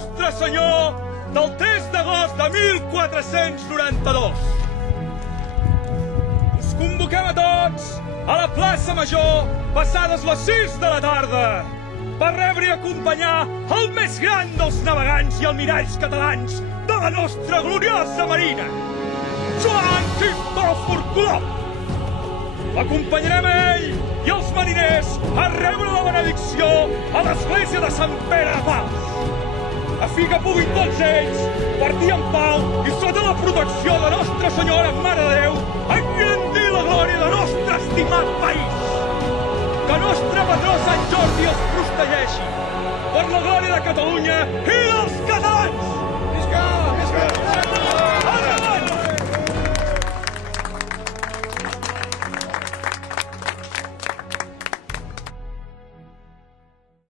Nostre Senyor del 3 d'agost de 1492. Us convoquem a tots a la plaça Major passades les 6 de la tarda per rebre i acompanyar el més gran dels navegants i almiralls catalans de la nostra gloriosa marina, Joan Cristòfor Colom. L'acompanyarem a ell i els mariners a rebre la benedicció a l'església de Sant Pere de Pals, a fi que puguin tots ells partir en pau i sota la protecció de Nostra Senyora Mare de Déu engrandir la glòria del nostre estimat país. Que nostre patró Sant Jordi els protegeixi per la glòria de Catalunya i